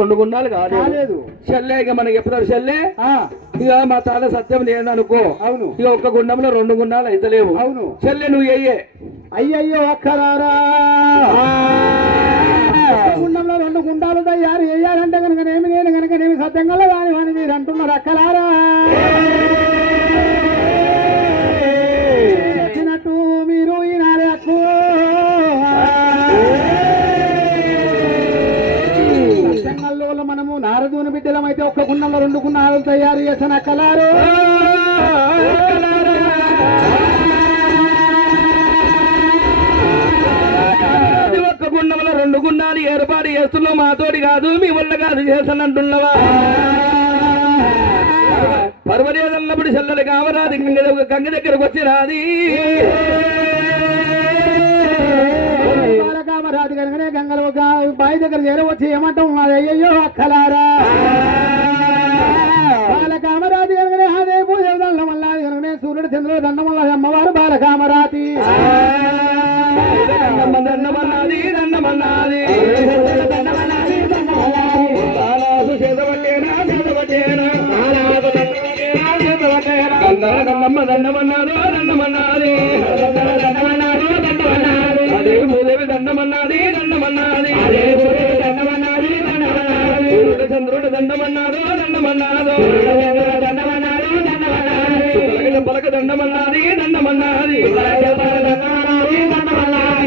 రెండు గుండాలు కాలేదు చెల్లె. ఇక మనకి చెప్తారు చెల్లె ఇక మా తాత సత్యం లేదనుకో. అవును. ఇక ఒక్క గుండంలో రెండు గుండాలు అయితే లేవు. అవును చెల్లె నువ్వు అయ్యయ్యో అక్కరారా గుండంలో రెండు గుండాలు తయారు చేయాలంటే కనుకనేమి నేను కనుకనేమి సత్యంగా దాని అని మీరు అంటున్నారు అక్కలారా. వచ్చినట్టు మీరు ఈనాడే అక్కు సత్యంగల్లో మనము నారదుని బిడ్డలం అయితే ఒక్క గుండంలో రెండు గుండాలు తయారు చేసిన అక్కలారు. ఒక్క గుండంలో రెండు గుండాలు ఏర్పాటు చేస్తున్నావు మాతోటి కాదు మీ వల్ల కాదు చేస్తానంటున్నావా. పర్వదేశన్నప్పుడు చెల్లెలు కావరాది గంగ దగ్గరకు వచ్చి రాది కామరాది కనుకనే గంగలో బావి దగ్గర చేరవచ్చి ఏమంటాం అయ్యయ్యో అక్కలారా. బాలకామరాతి కనుకనే అదే పూజ దండం వల్ల కనుకనే సూర్యుడు చంద్రుడు దండం వల్ల అమ్మవారు బాలకామరాతి దండమన్నది దండమన్నది చేతబట్టేనా చేతబట్టేనా దండమ్మ దండమన్నాడు దండమన్నది అదే భూదేవి దండమన్నది దండమన్నది చంద్రుడు దండమన్నాడు దండమన్నాడు పలక దండమన్నది దండమన్నది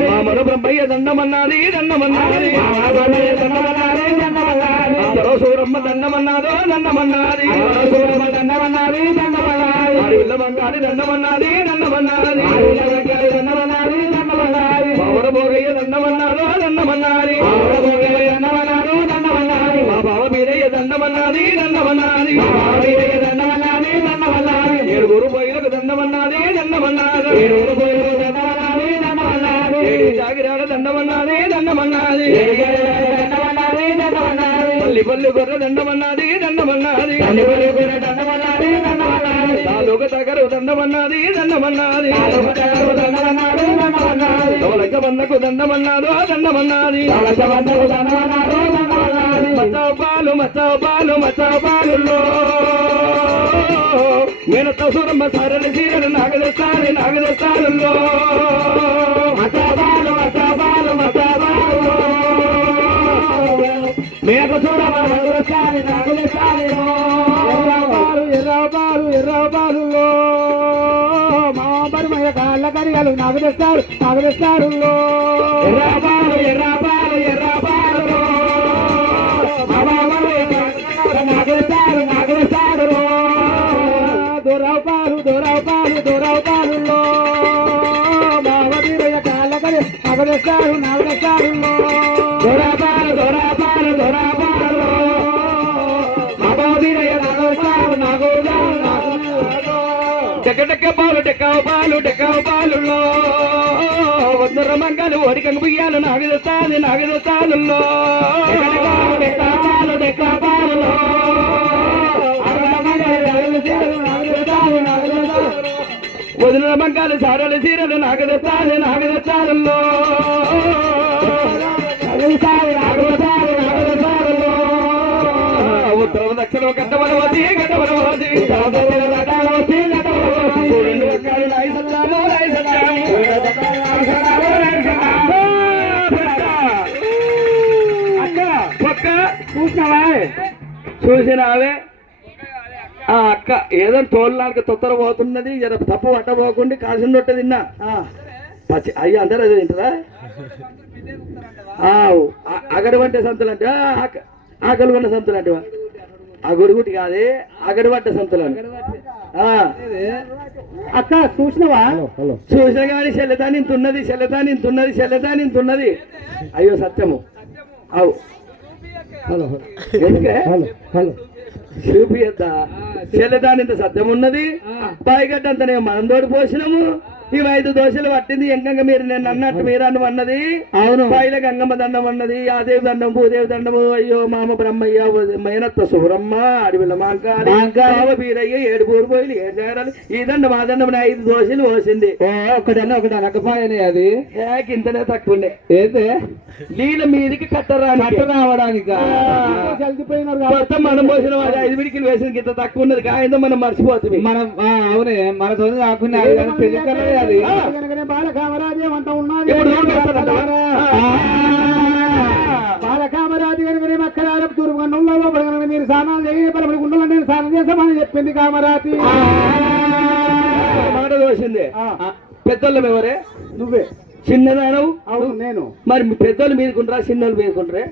మామను బ్రహ్మయ్య దండమన్నది దండమన్నది సూరమ్మ దండమన్నాదో దండమన్నది దండమన్నది దండమన్నది బంగారి దండమన్నది దండమన్నది పవన భోగయ్య దండమన్నాదో దండమన్నది మా బావ మీరయ్య దండమన్నది దండమన్నది ఏడుగురు బొయ్యలకు దండమన్నది దండమన్నది జాగిరాడ దండమన్నది దండమన్నది పల్లి పల్లి గొర్రె దండమన్నది దండమన్నది తాలూక తగరు దండమన్నది దండమన్నది తవలక బందకు దండమన్నాదో దండమన్నది మచ్చపాలు మచ్చపాలు మచ్చపాలులో మేనత సూరమ్మ సరళి సీరలు నాగదస్తాలి నాగదస్తాలులో మచ్చపాలు మచ్చపాలు మచ్చపాలు మేక సూరమ్మ నాగదస్తాలి నాగదస్తాలిలో ఎర్రపాలు ఎర్రపాలులో మా పరిమయ కాళ్ళ కరిగలు నాగదస్తారు నాగదస్తారులో ఎర్రపాలు ఎర్రపాలు ఎర్రపాలులో నాగదస్తారు నాగదస్తారులో దొరపాలు దొరపాలు దొరపాలులో మావీరయ్య కాళ్ళ కరి నాగదస్తారు నాగదస్తారులో దొరపాలు దొరపాలు దొరపాలులో మావీరయ్య నాగదస్తారు డెక్క పాలు డెక్కవ పాలు డెక్కవ పాలులో వందర మంగలు ఒడికంగు బియ్యాలు నాగదస్తాది నాగదస్తాదుల్లో పాలు డెక్క పాలులో వదిలిన మంగాలు సారలు సీరలు నాగదస్తాది నాగదస్తాదుల్లో ఉత్తరం దక్షిణ గడ్డవరవతి గడ్డవరవతి చూసినావే ఆ అక్క ఏదో తోళ్ళకి తొత్తర పోతున్నది జర తప్పు పట్టబోకుండా కాసిన రొట్టె తిన్నా పచ్చి అయ్యి అందరూ అదే తింటారా అగడి వంటే సంతులు అంటే ఆకలి వంట సంతులు అంటే ఆ గొడుగుటి కాదే అగడి వంట సంతులు అక్క చూసినవా చూసిన కానీ చెల్లెతాని ఇంతున్నది చెల్లెతాని ఇంతున్నది చెల్లెతాని ఇంతున్నది అయ్యో సత్యము అవు ఎందుకే చూపిద్దా చెల్లెతాని ఇంత సత్యం ఉన్నది బాయిగడ్డ అంతనే మనం తోడు పోసినాము ఇవి 5 దోశలు పట్టింది. ఎంకంగా మీరు నేను అన్నట్టు మీరు అన్నది అవును. పైల గంగమ్మ దండం అన్నది, యాదేవి దండం, భూదేవి దండము, అయ్యో మామ బ్రహ్మయ్య, మైనత్త సూరమ్మ, అడవిల మాంకాళ బీరయ్య, 7 పూరుపోయిలు, 7 జారాలు, ఈ దండం ఆ దండం 5 దోశలు పోసింది. ఒకటి అనకపోయని అది ఇంతనే తక్కువ అయితే నీళ్ళ మీదికి కట్టరావడానికి మొత్తం మనం పోసిన 5 విడికిలు వేసిన ఇంత తక్కువ ఉన్నది కాయంతో మనం మర్చిపోతుంది. మనం అవునే మనతో కాకుండా అది బాలకామరాజ్యం అంతా ఉన్నది. బాలకామరాజు కనుక మక్కడాలకు తూర్పు కన్నుల్లో కనుక మీరు స్నానాలు చేయ పలపడి గుండెలు నేను స్నానం చేస్తామని చెప్పింది కామరాతి. మాట దోసింది. పెద్దోళ్ళం ఎవరే? నువ్వే. చిన్నదానవు? అవును నేను. మరి పెద్దోళ్ళు మీదకుంటారా చిన్నోళ్ళు మీదకుంటారే?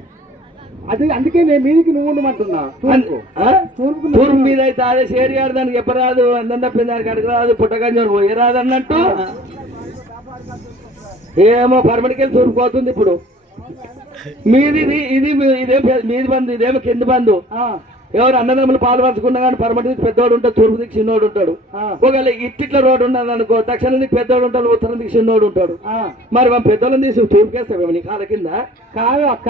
అది అందుకే నేను మీదికి నువ్వు ఉండమంటున్నా. తూర్పు మీద అయితే అదే సేరియాడు దానికి చెప్పరాదు, అందం తప్పిన దానికి అడగరాదు, పుట్టగంజం పోయరాదు అన్నట్టు ఏమో పరమడికెళ్ళి తూర్పు పోతుంది. ఇప్పుడు మీది ఇది ఇదేం మీది బంధు, ఇదేమో కింద బంధు. ఎవరు అన్నదమ్ములు పాలు పంచుకున్నా కానీ పరమటి దిక్కు పెద్దోడు ఉంటాడు, తూర్పు దిక్కు చిన్నోడు ఉంటాడు. ఒకవేళ ఇట్ల రోడ్డు ఉన్నది అనుకో, దక్షిణ దిక్కు పెద్దోడు ఉంటాడు, ఉత్తరం దిక్కు చిన్నోడు ఉంటాడు. మరి మా పెద్దోళ్ళని తీసి తూర్పుకేస్తామేమో నీ కాళ్ళ కింద. కాదు అక్క,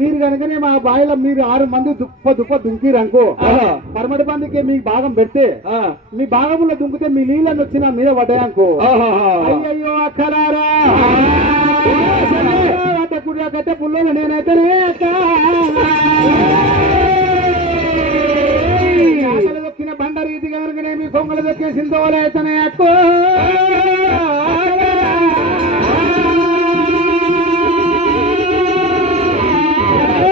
మీరు కనుకనే మా బాయిలో మీరు 6 మంది దుప్ప దుంకిరనుకో, పరమటి బందికి మీకు భాగం పెడితే మీ భాగంలో దుంకితే మీ నీళ్ళని వచ్చి నా మీద పడ్డాయనుకో, అయ్యయ్యో అక్కలారా కట్టే పుల్లోలు నేనైతేనే అక్క దొక్కిన బండ రీతి కనుకనే మీ కొంగలు దొక్కేసిందో అయితేనే అక్కో.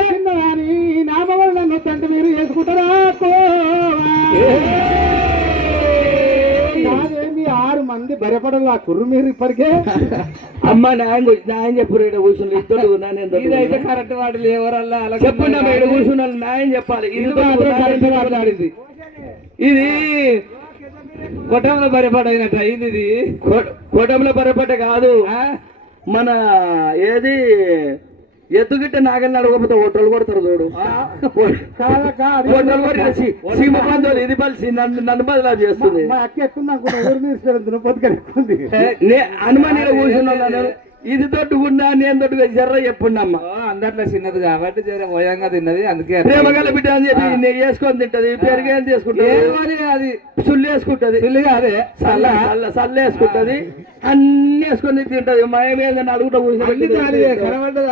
చిన్నదాని నామవల్ల నన్ను తండ్రి మీరు వేసుకుంటారా అక్కో? నాదేమి 6 మంది భయపడాలి ఆ కుర్రు మీరు ఇప్పటికే. అమ్మ న్యాయం చెప్పు. కూర్చుని ఇదైతే కరెక్ట్ వాటి ఎవరల్లా చెప్పండి. కూర్చున్న న్యాయం చెప్పాలి. ఇది ఇది కొట్టంలో భయపడైనట్టు అయింది. ఇది కొట్టంలో భయపడ్డ కాదు, మన ఏది ఎత్తుగిట్ట నాగల్ని అడగకపోతే ఓటోలు కొడతారు చూడు. సీమ బంధువులు ఇది బలిసి నన్ను బదిలా చేస్తుంది. హనుమాన్ కూర్చున్నా ఇది తోట్టుకున్నా నేను తోట్టుగా జర్ర చెప్పుండమ్మా. అందట్లో చిన్నది కాబట్టి జర మోయంగా తిన్నది, అందుకే ప్రేమగల బిడ్డ అని చెప్పి నెయ్యి వేసుకొని తింటది, పెరుగు ఏం తీసుకుంటది, అది సుల్లు వేసుకుంటది, సుల్లుగా అదే సల్ల వేసుకుంటది, అన్ని వేసుకొని తింటది. మయమేదని అడుగుతా కూర్చోబెట్టి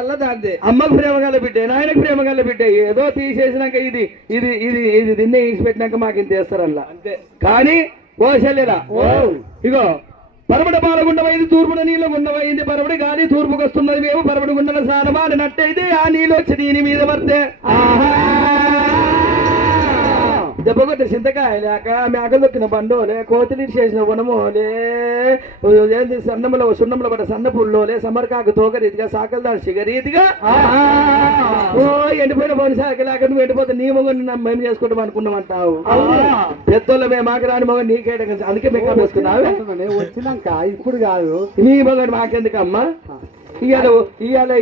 అల్ల దాంతే. అమ్మకు ప్రేమగల బిడ్డ, నాయనకు ప్రేమగల బిడ్డ. ఏదో తీసేసినాక ఇది ఇది ఇది ఇది తిన్నే తీసి పెట్టినాక మాకు ఇంత వేస్తారల్లా అంతే. కానీ ఓ చెల్లెలా ఇగో పరమడ పాలగుండమైంది, తూర్పున నీళ్ళు గుండమైంది, పరమడి గాలి తూర్పుకు వస్తున్నది, మేము పరమడి గుండల స్నానమాడినట్టయితే ఆ నీళ్ళు వచ్చి దీని మీద పడితే దెబ్బకొట్టే చింతకాయ లేక మేకలు దొక్కిన బండోలే, కోతిలి చేసిన వనమోలే, ఏంది సున్నంలో పడ్డ సన్న పుల్లోలే, సమర్కాకు తోక రీతిగా సాకలు దాని సిగరీతిగా ఓ ఎండిపోయిన బోని శాఖ లేక నువ్వు ఎండిపోతే నీ మొగని మేము చేసుకుంటాం అనుకున్నామంటావు. పెద్దోళ్ళు మేము మాకు రాని మొగ నీకేట, అందుకే మేకప్ వేసుకున్నావు వచ్చినాక. ఇప్పుడు కాదు నీ మొగని మాకెందుకమ్మా. ఇవాళ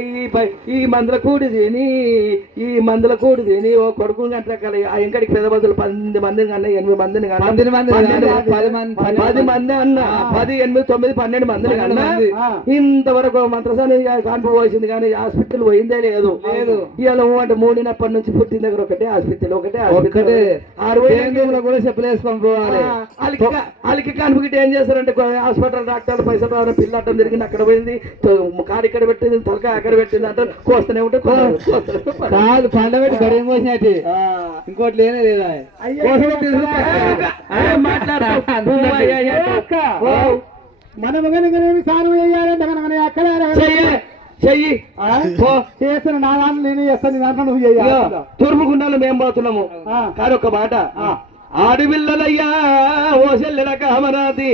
ఈ మందుల కూడి తిని ఓ కొడుకు గంటల ఇంకడికి పెద్ద బదులు 10 మందిని కన్నా 8 మందిని కన్నా 10 మంది అన్న 10, 8, 9, 12 మందిని కన్నా ఇంతవరకు మంత్రసాని కాన్పు పోసింది కానీ హాస్పిటల్ పోయిందే లేదు. ఇవాళ అంటే 3 నుంచి పుట్టిన దగ్గర ఒకటే హాస్పిటల్, ఒకటే 6 కూడా చెప్పలేసుకొని పోవాలి. వాళ్ళకి కాన్పు గిట్ట ఏం చేస్తారంటే హాస్పిటల్ డాక్టర్లు పైసలు రావడం పిల్లటం జరిగింది, అక్కడ పోయింది కారు ఇక్కడ పెట్టింది, తలకాయ అక్కడ పెట్టింది అంటే కోస్తూనే ఉంటే కాదు పండబెట్టి గడియం పోసినట్టు ఇంకోటి లేనే లేదా. మనం కనుకనేమి స్నానం చేయాలంటే కనుక అక్కడ చెయ్యి చేస్తున్న నా దాంట్లో నేను చేస్తాను, దాంట్లో నువ్వు చేయాలి. తూర్పు గుండాలు మేము పోతున్నాము కానీ ఒక్క మాట, ఆడపిల్లలయ్యా ఓ చెల్లెల కామరాతి